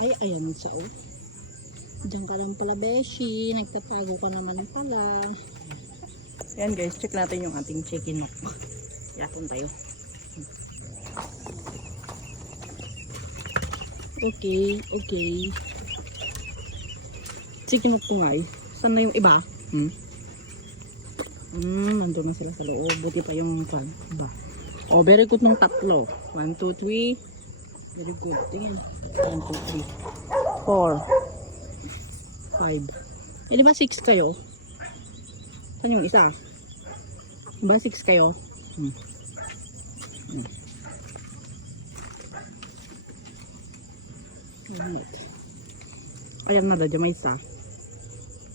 Ay, ayan sa o. Diyan ka lang pala, beshi. Nagtatago ka naman pala. Ayan guys, check natin yung ating chicken nook. Yapon tayo. Okay, okay. Chicken nook ko nga eh. Saan na yung iba? Nandun na sila sa loob. Buti pa yung fan. Iba. Oh, very good nung tatlo. 1, 2, 3. Very good. Tingin. 1, 2, 3, 4, 5. Eh, di ba 6 kayo? Saan yung isa? Di ba 6 kayo? Ayan na daw, dyan may isa.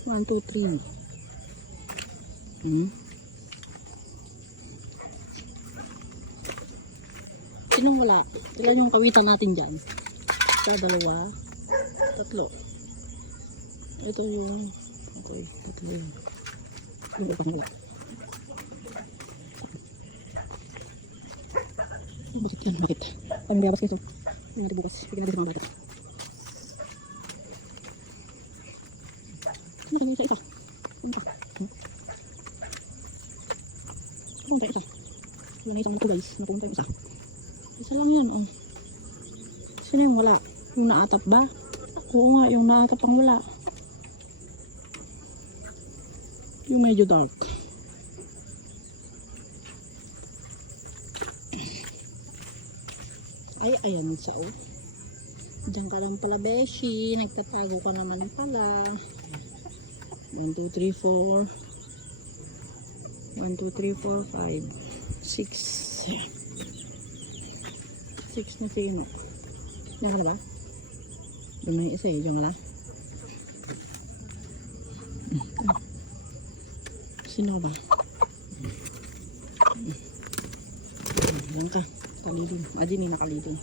1, 2, 3. Sinong wala? Ilan yung kawitan natin dyan? Isa, dalawa, tatlo. Ito yung tatlo yun. Yung upang wala. Bakit yun? Bakit? Ang biyabas kayo. Nangyari bukas. Bigyan natin sa mga bakit. Ano kami isa-isa? Punta. Punta isa. Wala na isang nato guys. Napunta yung isa. Isa lang yan, oh. Sino yung wala? Yung naatap ba? Oo nga, yung naatap ang wala. Yung medyo dark. Ay, ayan sa o. Diyan ka lang pala, beshi. Nagtatago ka naman pala. 1, 2, 3, 4. 1, 2, 3, 4, 5, 6. 6 na sino. Diyan ka na ba? Doon may isa eh. Diyan ka na. Sino ba? Diyan ka. Kalilin. Adi may nakalilin.